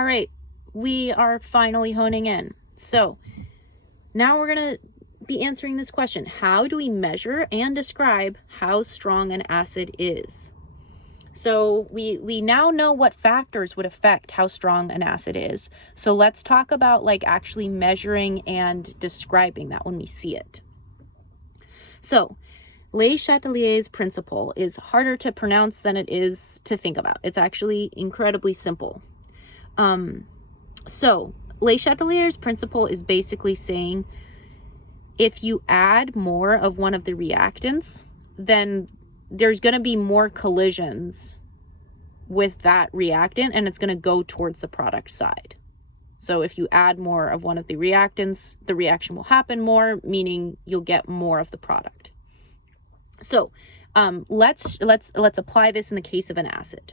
All right, we are finally honing in. So now we're going to be answering this question. How do we measure and describe how strong an acid is? So we now know what factors would affect how strong an acid is. So let's talk about like actually measuring and describing that when we see it. So Le Chatelier's principle is harder to pronounce than it is to think about. It's actually incredibly simple. So Le Chatelier's principle is basically saying if you add more of one of the reactants, then there's going to be more collisions with that reactant and it's going to go towards the product side. So if you add more of one of the reactants, the reaction will happen more, meaning you'll get more of the product. So let's apply this in the case of an acid.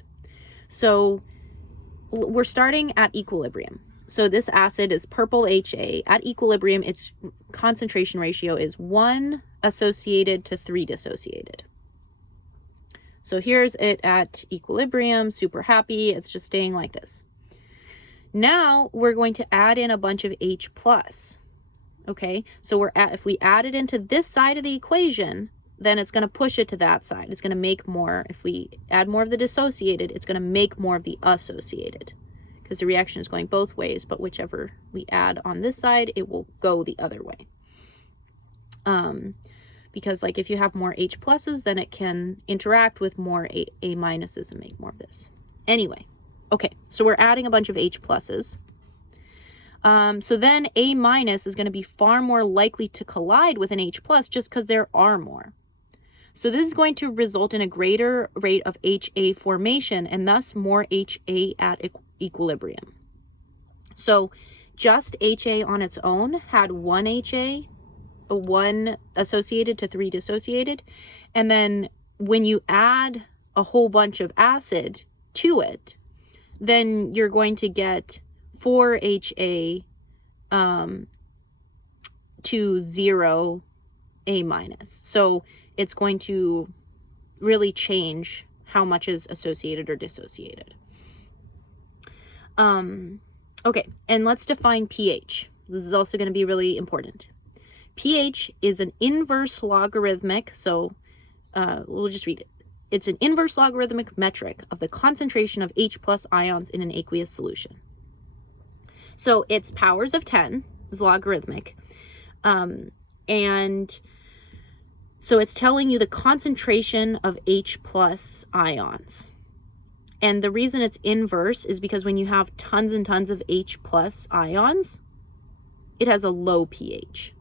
So we're starting at equilibrium. So this acid is purple HA. At equilibrium, its concentration ratio is 1 associated to 3 dissociated. So here's it at equilibrium, super happy. It's just staying like this. Now we're going to add in a bunch of H+. Okay, so if we add it into this side of the equation, then it's going to push it to that side. It's going to make more. If we add more of the dissociated, it's going to make more of the associated, because the reaction is going both ways, but whichever we add on this side, it will go the other way. Because like if you have more H+, then it can interact with more A- and make more of this. Anyway, okay, so we're adding a bunch of H+. So then A- is going to be far more likely to collide with an H+ just because there are more. So this is going to result in a greater rate of HA formation and thus more HA at equilibrium. So just HA on its own had 1 HA, 1 associated to 3 dissociated. And then when you add a whole bunch of acid to it, then you're going to get 4 HA to 0 A-. So it's going to really change how much is associated or dissociated. Okay, and let's define pH. This is also going to be really important. pH is an inverse logarithmic, so we'll just read it. It's an inverse logarithmic metric of the concentration of H+ ions in an aqueous solution. So it's powers of 10 is logarithmic. And so it's telling you the concentration of H+ ions. And the reason it's inverse is because when you have tons and tons of H+ ions, it has a low pH.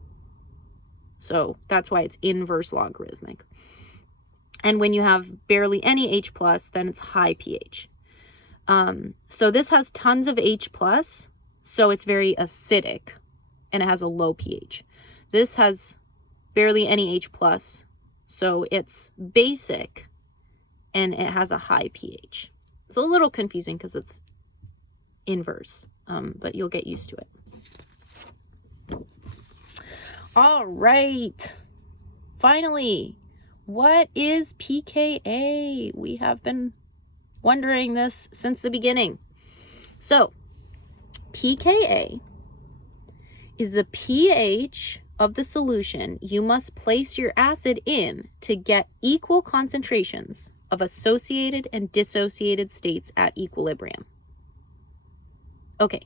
So that's why it's inverse logarithmic. And when you have barely any H+, then it's high pH. So this has tons of H+, so it's very acidic, and it has a low pH. This has barely any H+, so it's basic, and it has a high pH. It's a little confusing because it's inverse, but you'll get used to it. All right, finally, what is pKa? We have been wondering this since the beginning. So pKa is the pH of the solution you must place your acid in to get equal concentrations of associated and dissociated states at equilibrium. Okay,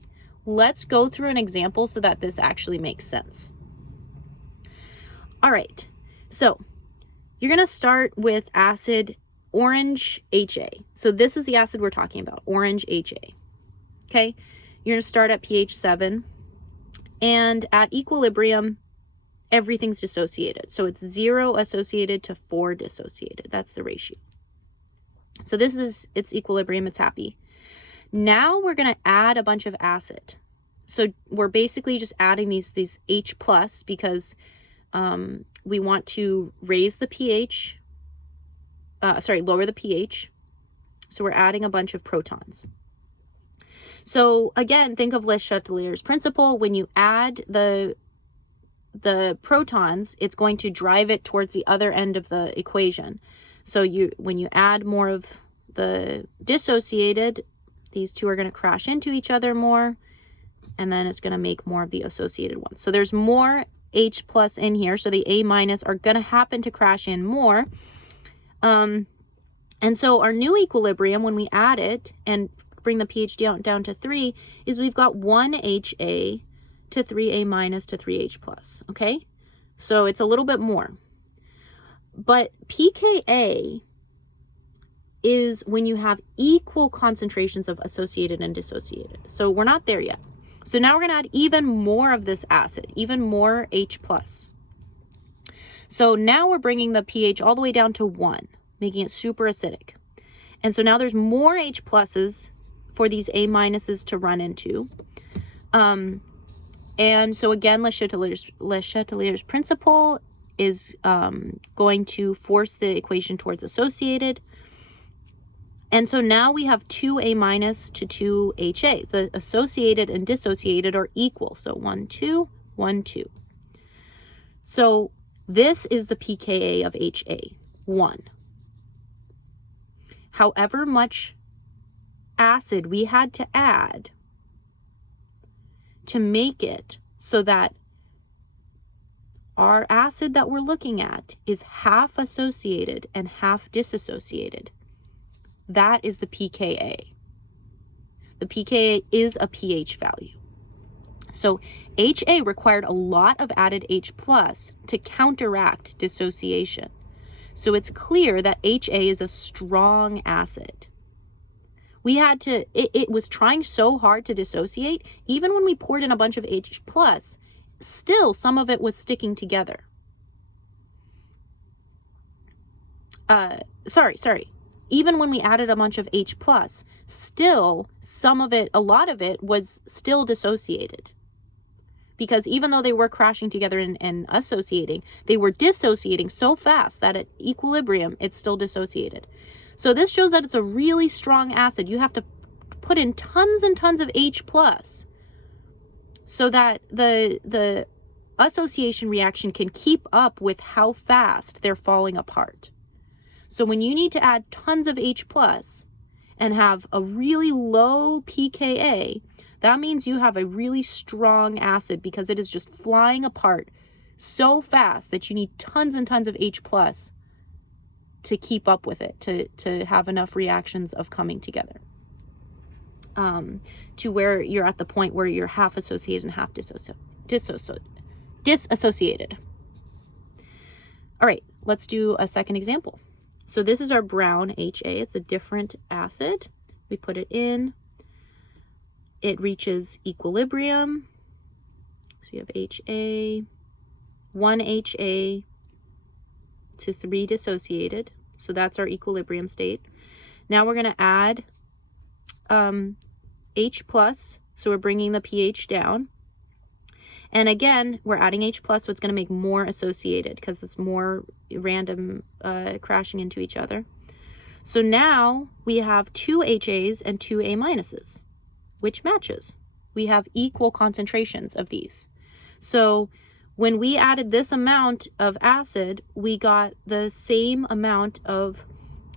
let's go through an example so that this actually makes sense. All right, so you're going to start with acid orange HA. So this is the acid we're talking about, orange HA. Okay, you're going to start at pH 7, and at equilibrium, everything's dissociated. So it's 0 associated to 4 dissociated. That's the ratio. So this is its equilibrium, it's happy. Now we're going to add a bunch of acid. So we're basically just adding these H+ because we want to raise the pH, lower the pH. So we're adding a bunch of protons. So again, think of Le Chatelier's principle. When you add the protons, it's going to drive it towards the other end of the equation. So when you add more of the dissociated, These two are going to crash into each other more, and then it's going to make more of the associated ones. So there's more H plus in here, so the A minus are going to happen to crash in more. And so our new equilibrium, when we add it and bring the pH down to 3, is we've got 1 HA to 3A minus to 3H plus, okay? So it's a little bit more. But pKa is when you have equal concentrations of associated and dissociated. So we're not there yet. So now we're going to add even more of this acid, even more H plus. So now we're bringing the pH all the way down to 1, making it super acidic. And so now there's more H pluses for these A minuses to run into. And so again, Le Chatelier's principle is going to force the equation towards associated. And so now we have 2 A minus to 2 HA. The associated and dissociated are equal. So 1, 2, 1, 2. So this is the pKa of HA, 1. However much acid we had to add to make it so that our acid that we're looking at is half associated and half dissociated. That is the pKa. The pKa is a pH value. So HA required a lot of added H plus to counteract dissociation. So it's clear that HA is a strong acid. We had to, it was trying so hard to dissociate. Even when we poured in a bunch of H plus, still some of it was sticking together. Even when we added a bunch of H plus, still some of it, a lot of it was still dissociated. Because even though they were crashing together and associating, they were dissociating so fast that at equilibrium, it's still dissociated. So this shows that it's a really strong acid. You have to put in tons and tons of H plus so that the association reaction can keep up with how fast they're falling apart. So when you need to add tons of H plus and have a really low pKa, that means you have a really strong acid because it is just flying apart so fast that you need tons and tons of H plus to keep up with it, to have enough reactions of coming together. To where you're at the point where you're half associated and half disassociated. All right, let's do a second example. So this is our brown HA. It's a different acid. We put it in. It reaches equilibrium. So you have HA, 1 HA to 3 dissociated. So that's our equilibrium state. Now we're going to add H plus. So we're bringing the pH down. And again, we're adding H plus, so it's going to make more associated because it's more random crashing into each other. So now we have 2 HAs and 2 A minuses, which matches. We have equal concentrations of these. So when we added this amount of acid, we got the same amount of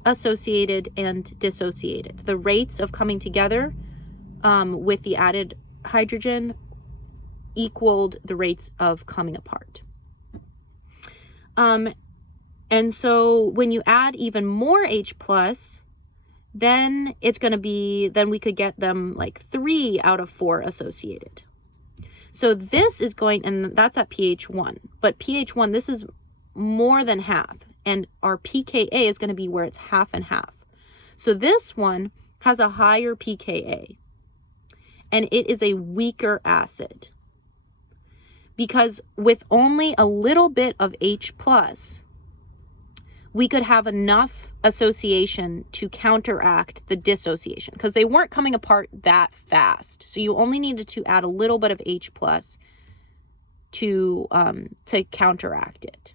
associated and dissociated. The rates of coming together with the added hydrogen equaled the rates of coming apart. And so when you add even more H plus, then it's going to be, then we could get them like 3 out of 4 associated. So this is going, and that's at pH 1, but pH 1, this is more than half, and our pKa is going to be where it's half and half. So this one has a higher pKa, and it is a weaker acid. Because with only a little bit of H plus, we could have enough association to counteract the dissociation because they weren't coming apart that fast. So you only needed to add a little bit of H plus to counteract it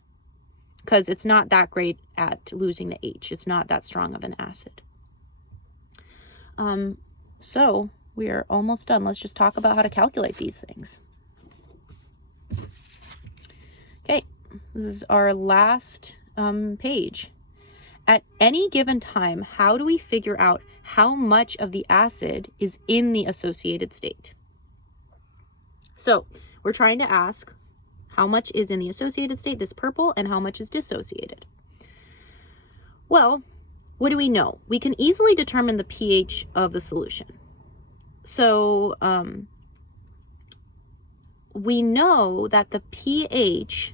because it's not that great at losing the H. It's not that strong of an acid. So we are almost done. Let's just talk about how to calculate these things. Okay, this is our last page. At any given time, how do we figure out how much of the acid is in the associated state. So we're trying to ask how much is in the associated state, this purple, and how much is dissociated. Well, what do we know? We can easily determine the pH of the solution. So we know that the pH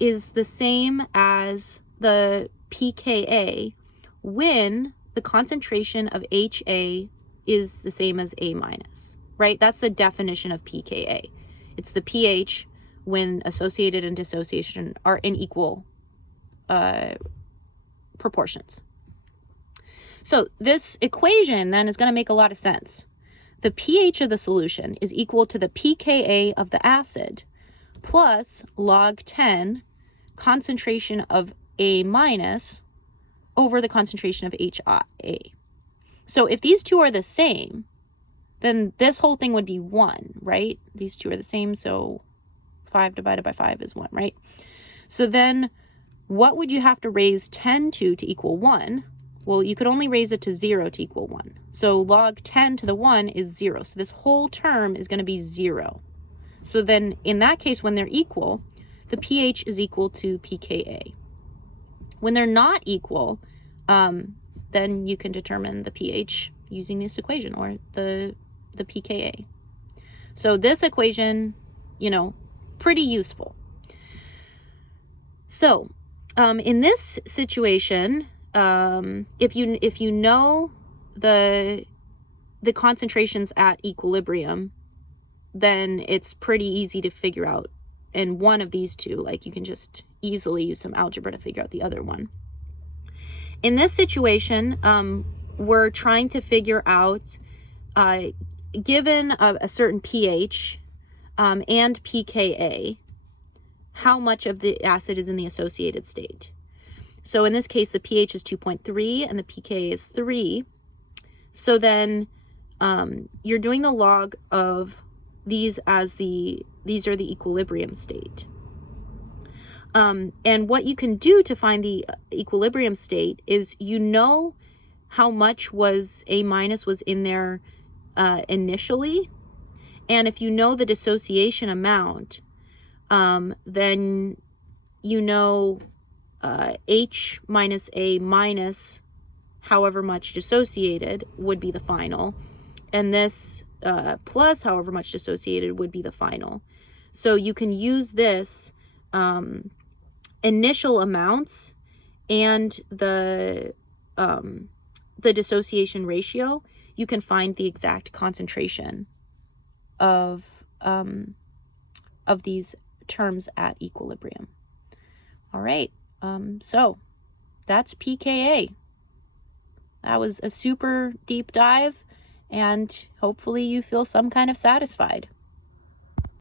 is the same as the pKa when the concentration of HA is the same as A minus, right? That's the definition of pKa. It's the pH when associated and dissociation are in equal proportions. So this equation then is going to make a lot of sense. The pH of the solution is equal to the pKa of the acid plus log 10 concentration of A minus over the concentration of HA. So if these two are the same, then this whole thing would be 1, right? These two are the same, so 5 divided by 5 is 1, right? So then what would you have to raise 10 to equal 1? Well, you could only raise it to 0 to equal 1. So log 10 to the 1 is 0. So this whole term is going to be 0. So then in that case, when they're equal, the pH is equal to pKa. When they're not equal, then you can determine the pH using this equation, or the pKa. So this equation, you know, pretty useful. So in this situation, if you know the concentrations at equilibrium, then it's pretty easy to figure out. And one of these two, like, you can just easily use some algebra to figure out the other one. In this situation, we're trying to figure out, given a certain pH and pKa, how much of the acid is in the associated state. So in this case, the pH is 2.3 and the pKa is 3. So then you're doing the log of these as these are the equilibrium state. And what you can do to find the equilibrium state is, you know how much was A minus was in there initially. And if you know the dissociation amount, then you know H minus A minus however much dissociated would be the final. And this plus however much dissociated would be the final. So you can use this initial amounts and the dissociation ratio. You can find the exact concentration of these terms at equilibrium. All right, so that's pKa. That was a super deep dive, and hopefully you feel some kind of satisfied.